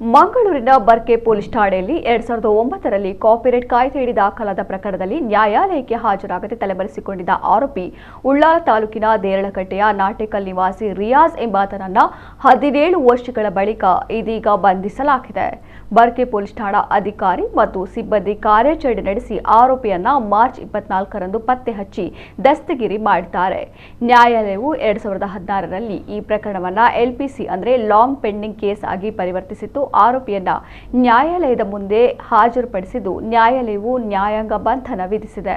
ಮಂಗಳೂರಿನ ಬರ್ಕೆ ಪೊಲೀಸ್ ಠಾಣೆಯಲ್ಲಿ 2009ರಲ್ಲಿ ಕಾಪಿರೈಟ್ ಕಾಯ್ದೆಯಡಿ ದಾಖಲಾದ ಪ್ರಕರಣದಲ್ಲಿ ನ್ಯಾಯಾಲಯಕ್ಕೆ ಹಾಜರಾಗದೆ ತಲೆಮರೆಸಿಕೊಂಡಿದ್ದ ಆರೋಪಿ ಉಳ್ಳಾಲ ತಾಲೂಕಿನ ದೇರಳಕಟ್ಟೆಯ ನಾಟೆಕಲ್ ನಿವಾಸಿ ರಿಯಾಜ್ ಎಂಬಾತನನ್ನ 17 ವರ್ಷಗಳ ಬಳಿಕ ಇದೀಗ ಬಂಧಿಸಲಾಗಿದೆ. ಬರ್ಕೆ ಪೊಲೀಸ್ ಠಾಣಾ ಅಧಿಕಾರಿ ಮತ್ತು ಸಿಬ್ಬಂದಿ ಕಾರ್ಯಾಚರಣೆ ನಡೆಸಿ ಆರೋಪಿಯನ್ನ ಮಾರ್ಚ್ 24ರಂದು ಪತ್ತೆ ಹಚ್ಚಿ ದಸ್ತಗಿರಿ ಮಾಡಿದ್ದಾರೆ. ನ್ಯಾಯಾಲಯವು 2016ರಲ್ಲಿ ಈ ಪ್ರಕರಣವನ್ನ ಎಲ್ಪಿಸಿ ಅಂದರೆ ಲಾಂಗ್ ಪೆಂಡಿಂಗ್ ಕೇಸ್ ಆಗಿ ಪರಿವರ್ತಿಸಿತ್ತು. ಆರೋಪಿಯನ್ನ ನ್ಯಾಯಾಲಯದ ಮುಂದೆ ಹಾಜರುಪಡಿಸಿದ್ದು ನ್ಯಾಯಾಲಯವು ನ್ಯಾಯಾಂಗ ಬಂಧನ ವಿಧಿಸಿದೆ.